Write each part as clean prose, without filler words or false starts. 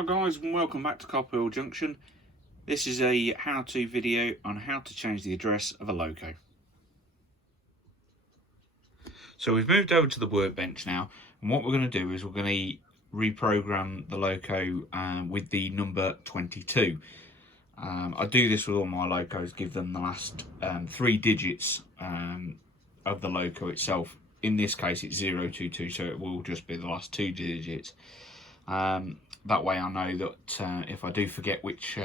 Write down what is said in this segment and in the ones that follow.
Hi guys, and welcome back to Copper Hill Junction. This is a how-to video on how to change the address of a loco. So we've moved over to the workbench now, and what we're going to do is we're going to reprogram the loco with the number 22. I do this with all my locos, give them the last 3 digits of the loco itself. In this case it's 022, so it will just be the last 2 digits. That way I know that if I do forget which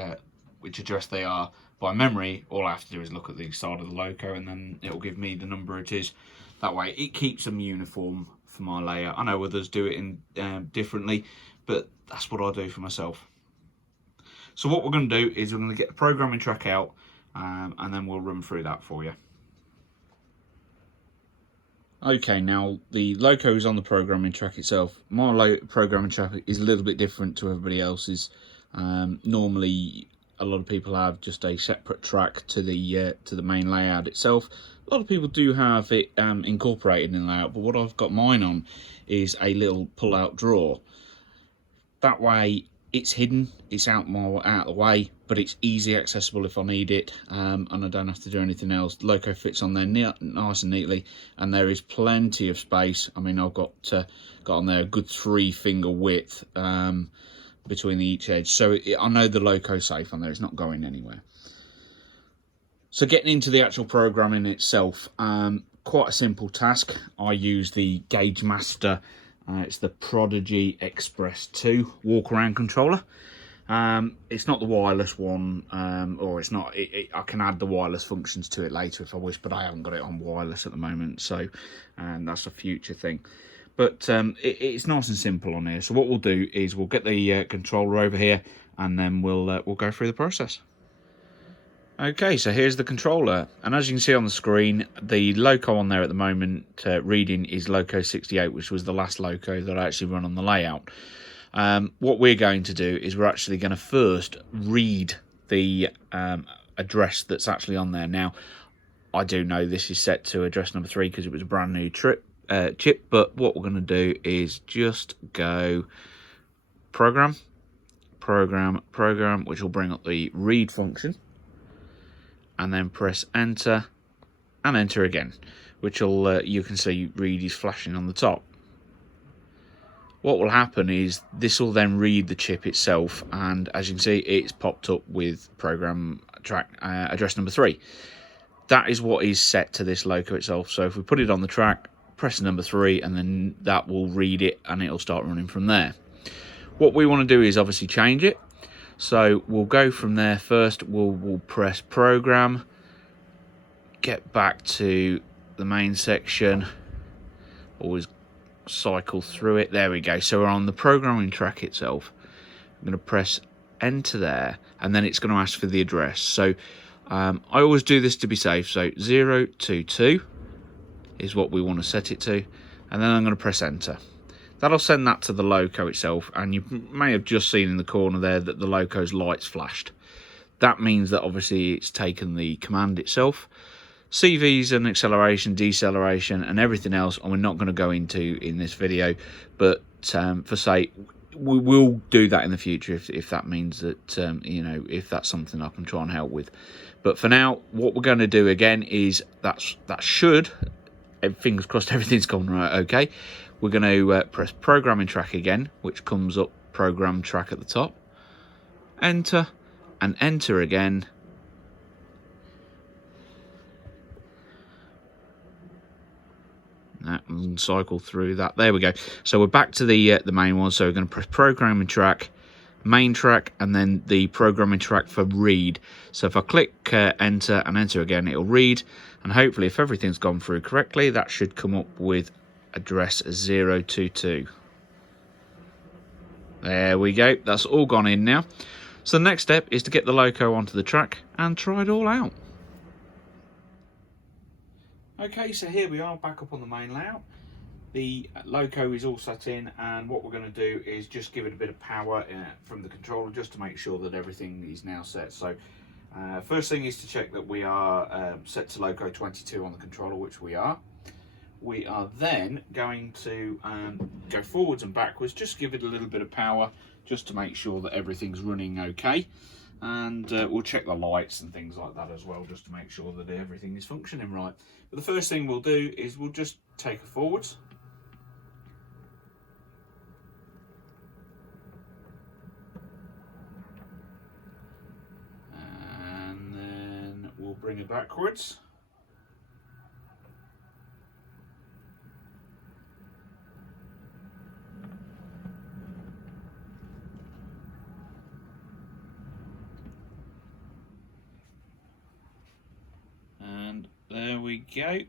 address they are by memory, all I have to do is look at the side of the loco and then it'll give me the number it is. That way it keeps them uniform for my layout. I know others do it in differently, but that's what I do for myself. So what we're going to do is we're going to get the programming track out and then we'll run through that for you. Okay, now the loco is on the programming track itself. My programming track is a little bit different to everybody else's. Normally, a lot of people have just a separate track to the main layout itself. A lot of people do have it incorporated in the layout, but what I've got mine on is a little pull-out drawer. That way, it's hidden, it's out of the way, but it's easy accessible if I need it, and I don't have to do anything else. The loco fits on there nice and neatly, and there is plenty of space. I mean, I've got on there a good 3-finger width between each edge, so I know the loco's safe on there. It's not going anywhere. So getting into the actual programming itself, quite a simple task. I use the Gauge Master. It's the Prodigy Express 2 walk around controller. It's not the wireless one, or it's not. I can add the wireless functions to it later if I wish, but I haven't got it on wireless at the moment, so that's a future thing. But it's nice and simple on here. So what we'll do is we'll get the controller over here, and then we'll go through the process. Okay, so here's the controller, and as you can see on the screen, the loco on there at the moment reading is loco 68, which was the last loco that I actually run on the layout. What we're going to do is we're actually going to first read the address that's actually on there. Now, I do know this is set to address number 3 because it was a brand new chip, but what we're going to do is just go program, which will bring up the read function, and then press enter and enter again, which will you can see read is flashing on the top. What will happen is this will then read the chip itself, and as you can see, it's popped up with program track address number 3. That is what is set to this loco itself. So if we put it on the track, press number 3, and then that will read it and it'll start running from there. What we want to do is obviously change it. So we'll go from there first. We'll press program, get back to the main section, always cycle through it. There we go. So we're on the programming track itself. I'm going to press enter there, and then it's going to ask for the address. So I always do this to be safe. So 022 is what we want to set it to, and then I'm going to press enter. That'll send that to the loco itself, and you may have just seen in the corner there that the loco's lights flashed. That means that obviously it's taken the command itself, CVs and acceleration, deceleration, and everything else, and we're not going to go into in this video, but for say, we will do that in the future if that means that, you know, if that's something I can try and help with. But for now, what we're going to do again is that should, fingers crossed everything's gone right okay, we're going to press programming track again, which comes up program track at the top, enter and enter again, and cycle through that. There we go. So we're back to the main one. So we're going to press programming track, main track, and then the programming track for read. So if I click enter and enter again, it'll read, and hopefully if everything's gone through correctly, that should come up with address 022. There we go. That's all gone in now. So the next step is to get the loco onto the track and try it all out. Okay, so here we are back up on the main layout. The loco is all set in, and what we're going to do is just give it a bit of power from the controller just to make sure that everything is now set. So first thing is to check that we are set to loco 22 on the controller, which we are. We are then going to go forwards and backwards, just give it a little bit of power just to make sure that everything's running okay. And we'll check the lights and things like that as well, just to make sure that everything is functioning right. But the first thing we'll do is we'll just take her forwards. And then we'll bring her backwards. And there we go.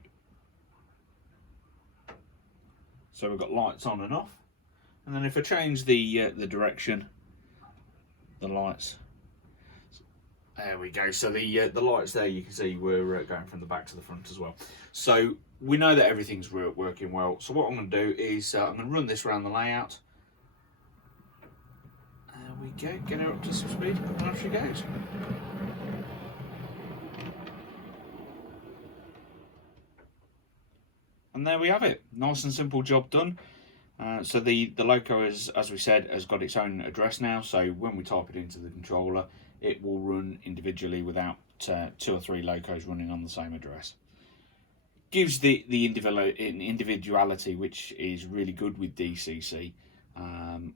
So we've got lights on and off. And then if I change the direction, the lights, there we go. So the lights there, you can see we're going from the back to the front as well. So we know that everything's working well. So what I'm going to do is I'm going to run this around the layout. There we go. Get her up to some speed, and off she goes. And there we have it. Nice and simple job done. So the loco, as we said, has got its own address now. So when we type it into the controller, it will run individually without 2 or 3 locos running on the same address. Gives the individuality, which is really good with DCC,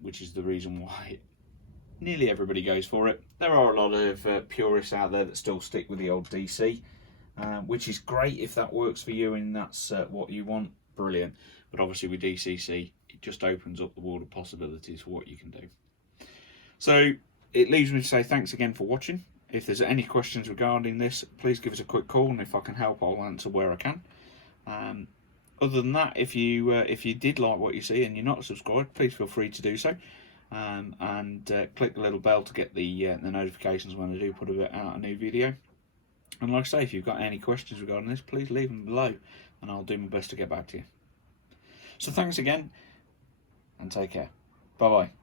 which is the reason why nearly everybody goes for it. There are a lot of purists out there that still stick with the old DC. Which is great if that works for you and that's what you want, brilliant. But obviously with DCC, it just opens up the world of possibilities for what you can do. So it leaves me to say thanks again for watching. If there's any questions regarding this, please give us a quick call, and if I can help, I'll answer where I can. Other than that, if you did like what you see and you're not subscribed, please feel free to do so. And click the little bell to get the notifications when I do put out a new video. And like I say, if you've got any questions regarding this, please leave them below and I'll do my best to get back to you. So thanks again and take care. Bye bye.